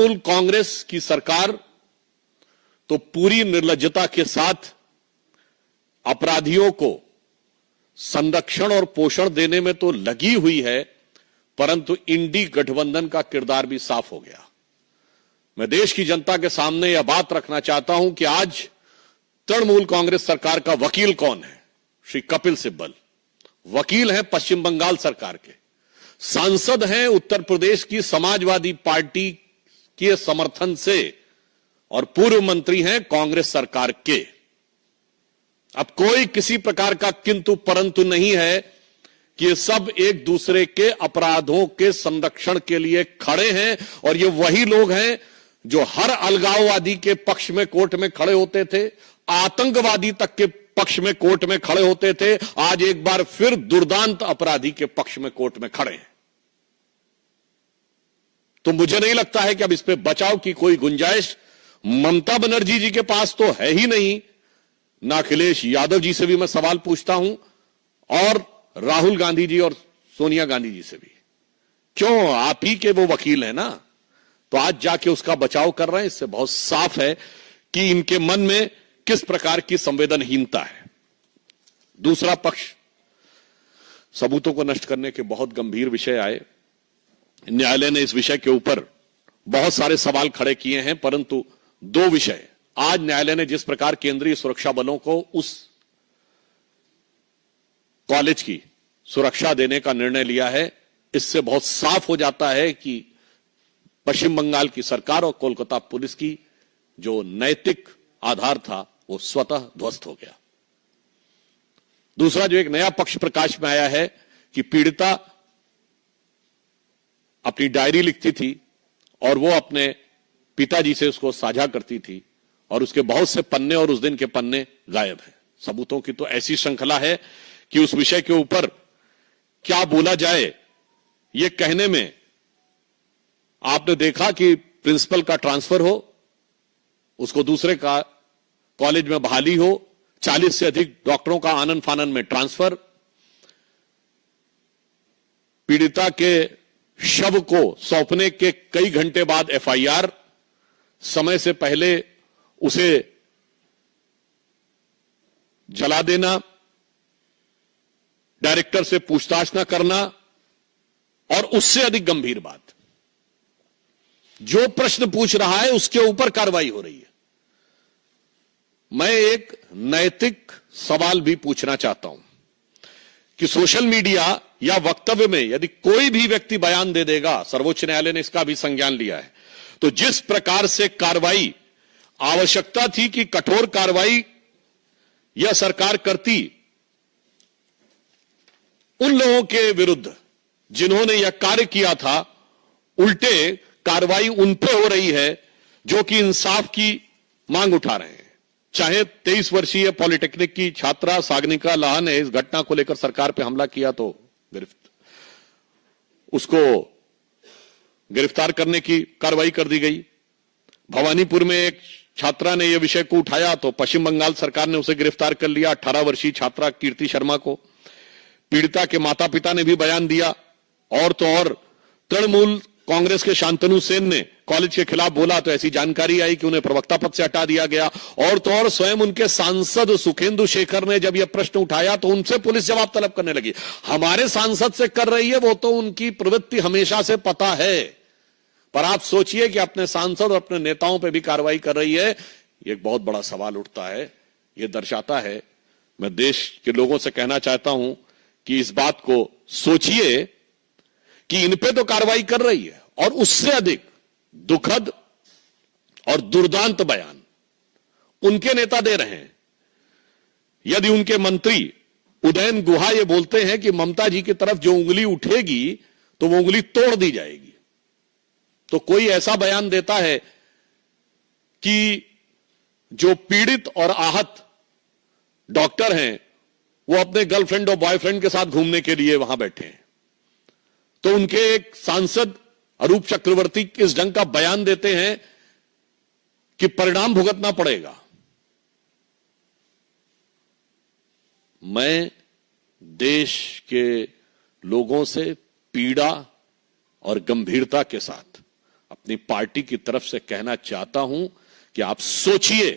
तृणमूल कांग्रेस की सरकार तो पूरी निर्लज्जता के साथ अपराधियों को संरक्षण और पोषण देने में तो लगी हुई है, परंतु इंडी गठबंधन का किरदार भी साफ हो गया। मैं देश की जनता के सामने यह बात रखना चाहता हूं कि आज तृणमूल कांग्रेस सरकार का वकील कौन है? श्री कपिल सिब्बल वकील हैं पश्चिम बंगाल सरकार के, सांसद हैं उत्तर प्रदेश की समाजवादी पार्टी के समर्थन से और पूर्व मंत्री हैं कांग्रेस सरकार के। अब कोई किसी प्रकार का किंतु परंतु नहीं है कि ये सब एक दूसरे के अपराधों के संरक्षण के लिए खड़े हैं, और ये वही लोग हैं जो हर अलगाववादी के पक्ष में कोर्ट में खड़े होते थे, आतंकवादी तक के पक्ष में कोर्ट में खड़े होते थे, आज एक बार फिर दुर्दांत अपराधी के पक्ष में कोर्ट में खड़े हैं। तो मुझे नहीं लगता है कि अब इस पे बचाव की कोई गुंजाइश ममता बनर्जी जी के पास तो है ही नहीं, ना अखिलेश यादव जी से भी मैं सवाल पूछता हूं, और राहुल गांधी जी और सोनिया गांधी जी से भी। क्यों? आप ही के वो वकील हैं ना, तो आज जाके उसका बचाव कर रहे हैं। इससे बहुत साफ है कि इनके मन में किस प्रकार की संवेदनहीनता है। दूसरा पक्ष, सबूतों को नष्ट करने के बहुत गंभीर विषय आए। न्यायालय ने इस विषय के ऊपर बहुत सारे सवाल खड़े किए हैं, परंतु दो विषय आज न्यायालय ने जिस प्रकार केंद्रीय सुरक्षा बलों को उस कॉलेज की सुरक्षा देने का निर्णय लिया है, इससे बहुत साफ हो जाता है कि पश्चिम बंगाल की सरकार और कोलकाता पुलिस की जो नैतिक आधार था वो स्वतः ध्वस्त हो गया। दूसरा जो एक नया पक्ष प्रकाश में आया है कि पीड़िता अपनी डायरी लिखती थी और वो अपने पिताजी से उसको साझा करती थी, और उसके बहुत से पन्ने और उस दिन के पन्ने गायब हैं। सबूतों की तो ऐसी श्रृंखला है कि उस विषय के ऊपर क्या बोला जाए ये कहने में, आपने देखा कि प्रिंसिपल का ट्रांसफर हो, उसको दूसरे का कॉलेज में बहाली हो, 40 से अधिक डॉक्टरों का आनन फानन में ट्रांसफर, पीड़िता के शव को सौंपने के कई घंटे बाद एफआईआर, समय से पहले उसे जला देना, डायरेक्टर से पूछताछ न करना, और उससे अधिक गंभीर बात, जो प्रश्न पूछ रहा है उसके ऊपर कार्रवाई हो रही है। मैं एक नैतिक सवाल भी पूछना चाहता हूं कि सोशल मीडिया या वक्तव्य में यदि कोई भी व्यक्ति बयान दे देगा, सर्वोच्च न्यायालय ने इसका भी संज्ञान लिया है, तो जिस प्रकार से कार्रवाई आवश्यकता थी कि कठोर कार्रवाई यह सरकार करती उन लोगों के विरुद्ध जिन्होंने यह कार्य किया था, उल्टे कार्रवाई उन पे हो रही है जो कि इंसाफ की मांग उठा रहे हैं। चाहे 23 वर्षीय पॉलिटेक्निक की छात्रा सागनिका लाहा ने इस घटना को लेकर सरकार पे हमला किया तो उसको गिरफ्तार करने की कार्रवाई कर दी गई। भवानीपुर में एक छात्रा ने यह विषय को उठाया तो पश्चिम बंगाल सरकार ने उसे गिरफ्तार कर लिया, 18 वर्षीय छात्रा कीर्ति शर्मा को। पीड़िता के माता पिता ने भी बयान दिया, और तो और तृणमूल कांग्रेस के शांतनु सेन ने कॉलेज के खिलाफ बोला तो ऐसी जानकारी आई कि उन्हें प्रवक्ता पद से हटा दिया गया, और तो और स्वयं उनके सांसद सुखेंदु शेखर ने जब यह प्रश्न उठाया तो उनसे पुलिस जवाब तलब करने लगी। हमारे सांसद से कर रही है, वो तो उनकी प्रवृत्ति हमेशा से पता है, पर आप सोचिए कि अपने सांसद और अपने नेताओं पे भी कार्रवाई कर रही है। ये एक बहुत बड़ा सवाल उठता है। ये दर्शाता है, मैं देश के लोगों से कहना चाहता हूं कि इस बात को सोचिए कि इन पे तो कार्रवाई कर रही है, और उससे अधिक दुखद और दुर्दांत बयान उनके नेता दे रहे हैं। यदि उनके मंत्री उदयन गुहा ये बोलते हैं कि ममता जी की तरफ जो उंगली उठेगी तो वो उंगली तोड़ दी जाएगी, तो कोई ऐसा बयान देता है कि जो पीड़ित और आहत डॉक्टर हैं वो अपने गर्लफ्रेंड और बॉयफ्रेंड के साथ घूमने के लिए वहां बैठे हैं, तो उनके एक सांसद अरूप चक्रवर्ती इस ढंग का बयान देते हैं कि परिणाम भुगतना पड़ेगा। मैं देश के लोगों से पीड़ा और गंभीरता के साथ अपनी पार्टी की तरफ से कहना चाहता हूं कि आप सोचिए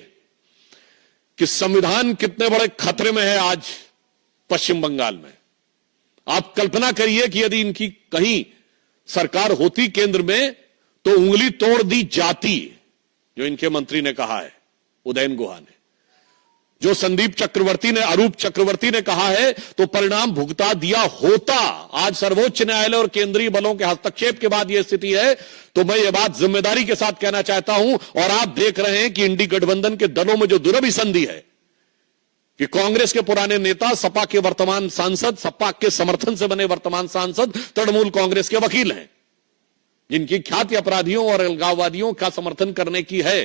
कि संविधान कितने बड़े खतरे में है आज पश्चिम बंगाल में। आप कल्पना करिए कि यदि इनकी कहीं सरकार होती केंद्र में तो उंगली तोड़ दी जाती, जो इनके मंत्री ने कहा है, उदयन गुहा ने, जो संदीप चक्रवर्ती ने, अरूप चक्रवर्ती ने कहा है, तो परिणाम भुगता दिया होता। आज सर्वोच्च न्यायालय और केंद्रीय बलों के हस्तक्षेप के बाद यह स्थिति है। तो मैं यह बात जिम्मेदारी के साथ कहना चाहता हूं, और आप देख रहे हैं कि इंडी गठबंधन के दलों में जो दुरभिसंधि है कि कांग्रेस के पुराने नेता, सपा के वर्तमान सांसद, सपा के समर्थन से बने वर्तमान सांसद तृणमूल कांग्रेस के वकील हैं, जिनकी ख्याति अपराधियों और अलगाववादियों का समर्थन करने की है।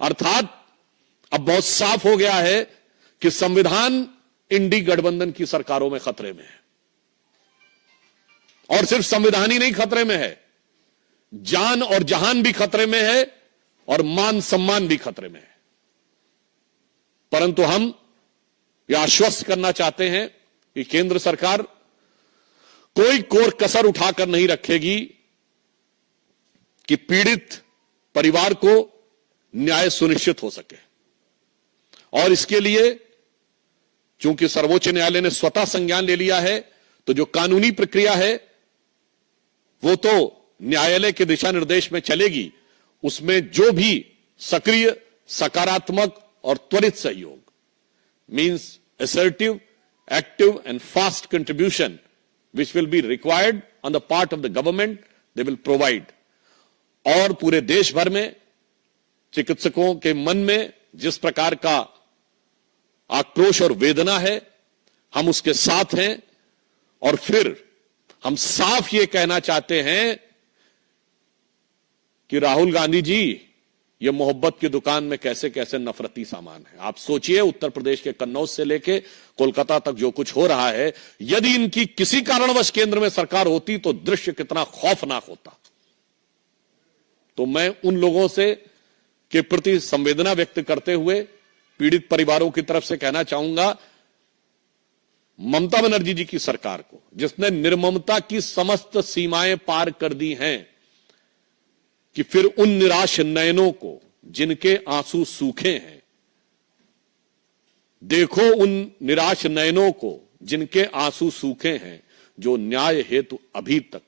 अर्थात अब बहुत साफ हो गया है कि संविधान इंडी गठबंधन की सरकारों में खतरे में है। और सिर्फ संविधान ही नहीं खतरे में है, जान और जहान भी खतरे में है और मान सम्मान भी खतरे में है। परंतु हम यह आश्वस्त करना चाहते हैं कि केंद्र सरकार कोई कोर कसर उठाकर नहीं रखेगी कि पीड़ित परिवार को न्याय सुनिश्चित हो सके। और इसके लिए चूंकि सर्वोच्च न्यायालय ने स्वतः संज्ञान ले लिया है, तो जो कानूनी प्रक्रिया है वो तो न्यायालय के दिशा निर्देश में चलेगी। उसमें जो भी सक्रिय, सकारात्मक और त्वरित सहयोग, means assertive, active and fast contribution which will be required on the part of the government, they will provide. और पूरे देश भर में चिकित्सकों के मन में जिस प्रकार का आक्रोश और वेदना है, हम उसके साथ हैं। और फिर हम साफ ये कहना चाहते हैं कि राहुल गांधी जी, ये मोहब्बत की दुकान में कैसे कैसे नफरती सामान है। आप सोचिए, उत्तर प्रदेश के कन्नौज से लेके कोलकाता तक जो कुछ हो रहा है, यदि इनकी किसी कारणवश केंद्र में सरकार होती तो दृश्य कितना खौफनाक होता। तो मैं उन लोगों से के प्रति संवेदना व्यक्त करते हुए पीड़ित परिवारों की तरफ से कहना चाहूंगा, ममता बनर्जी जी की सरकार को, जिसने निर्ममता की समस्त सीमाएं पार कर दी हैं, कि फिर उन निराश नयनों को जिनके आंसू सूखे हैं, देखो उन निराश नयनों को जिनके आंसू सूखे हैं, जो न्याय हेतु अभी तक